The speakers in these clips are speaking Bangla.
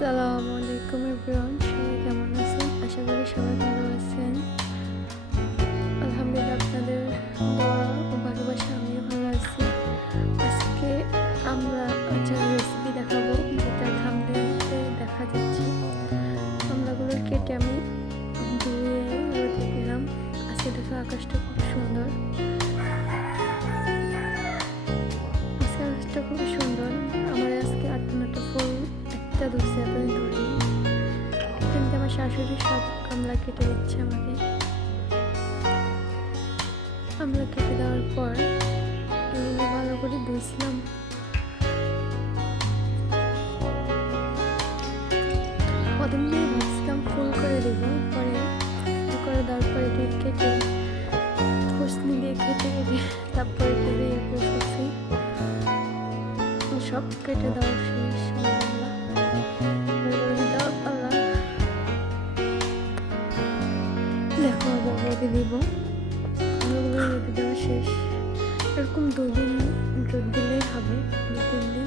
আসসালামু আলাইকুম এভরিওয়ান, সবাই কেমন আছেন? আশা করি সবাই ভালো আছেন। আলহামদুলিল্লাহ আপনাদের ও ভালোবাসা আমিও ভালো আছি। আজকে আমরা আচ্ছা রেসিপি দেখাবো, যেটা থামলেতে দেখা যাচ্ছে। আমলাগুলো কেটে আমি ধুয়ে দিলাম। আজকে দেখো আকাশটা ধরছে এতদিন ধরে। কিন্তু আমার শাশুড়ি সব কামলা কেটে দিচ্ছে আমাকে। আমলা কেটে দেওয়ার পর ভালো করে ধুইছিলাম কদিন দিয়ে ভাবছিলাম ফুল করে দেবো, পরে ফুল করে দেওয়ার পরে এটি কেটে খুসনি দিয়ে কেটে কেটে তারপরে কেটে ইয়ে করে সব কেটে দেওয়া এরকম দুই দিন দিলেই হবে দু তিন দিন।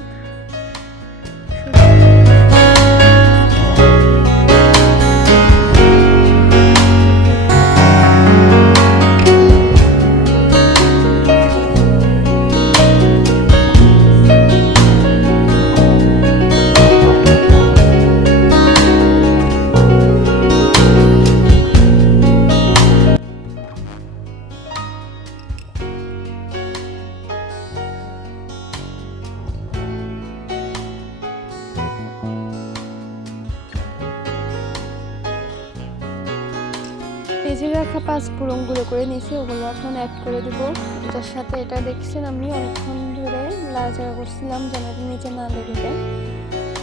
যে রাখা পাঁচ পুরনগুলো করে নিয়েছি, ওগুলো এখন অ্যাড করে দেবো। এটার সাথে এটা দেখছেন আমি, অনেকক্ষণ ধরে লাড়াচাড়া করছিলাম যেন নিচে না লেগে যায়।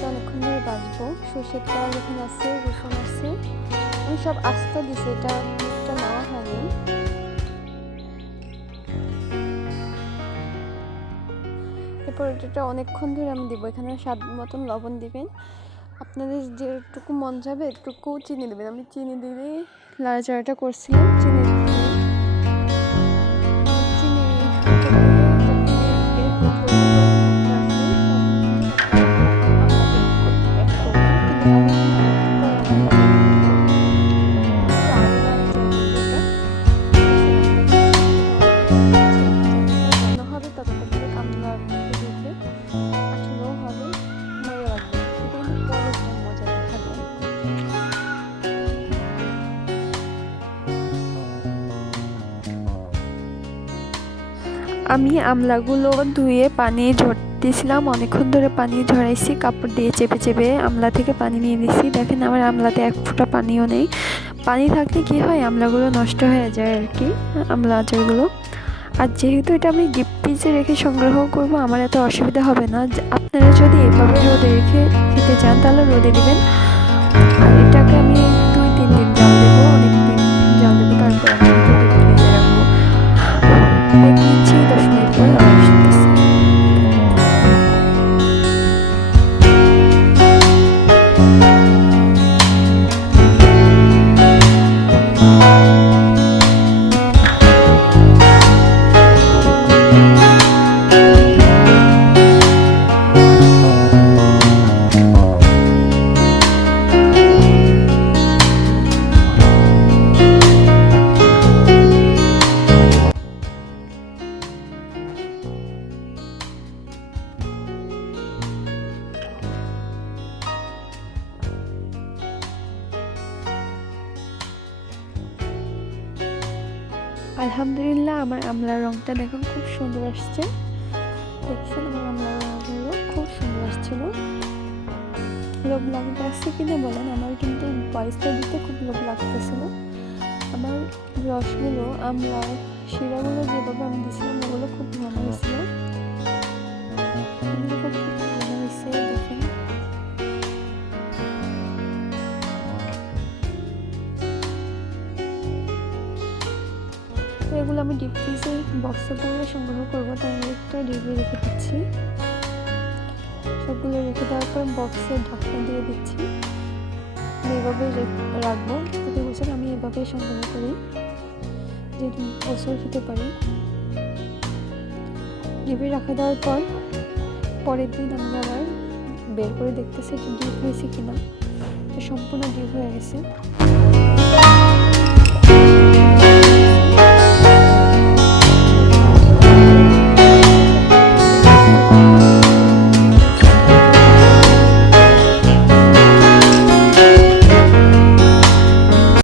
অনেকক্ষণ ধরে বাজবো সর্ষের তেল এখানে আছে, রসুন আছে। আমি সব আস্তা দিছি, এটা এটা নেওয়া হয়নি। এরপর এটা অনেকক্ষণ ধরে আমি দিব, এখানে স্বাদ মতন লবণ দিবেন। আপনাদের যেটুকু মন যাবে এটুকু চিনি দেবেন। আমি চিনি দিয়ে লাড়াচাড়াটা করছিলাম চিনি আমি আমলাগুলো ধুয়ে পানি ঝরতেছিলাম অনেকক্ষণ ধরে পানি ঝরাইছি, কাপড় দিয়ে চেপে চেপে আমলা থেকে পানি নিয়ে নিছি। দেখেন আমার আমলাতে এক ফোঁটা পানিও নেই। পানি থাকলে কি হয়? আমলাগুলো নষ্ট হয়ে যায় আর কি, আমলা আচারগুলো। আর যেহেতু এটা আমি গিফট ফ্রিজে রেখে সংগ্রহ করব, আমার এত অসুবিধা হবে না। আপনারা যদি এভাবে রোদে রেখে খেতে চান, তাহলে রোদে দেবেন। আর আলহামদুলিল্লাহ, আমার আমলার রংটা দেখুন খুব সুন্দর আসছে। দেখছেন, আমার আমলার রঙগুলো খুব সুন্দর আসছিল। লোভ লাগতে আসছে কিনা বলেন, আমার কিন্তু ভয়েসটা দিতে খুব লোভ লাগতেছিল। আমার রসগুলো, আমলার শিরাগুলো যেভাবে আমি দিয়েছিলাম, ওগুলো খুব ভালো হয়েছিল। তো আমি ডিপ ফ্রিজে বক্সে করে সংগ্রহ করব, তাই আমি একটা ডিপে রেখে দিচ্ছি। সবগুলো রেখে দেওয়ার পর বক্সে ঢাকনা দিয়ে দিচ্ছি। রেখ- রাখব, প্রতি বছর আমি এভাবেই সংগ্রহ করি যেহেতু বছর খেতে পারি। ডিপে রাখা দেওয়ার পর পরের দিন আমি আবার বের করে দেখতেছি ডিপ হয়েছে কিনা। সম্পূর্ণ ডিপ হয়ে গেছে।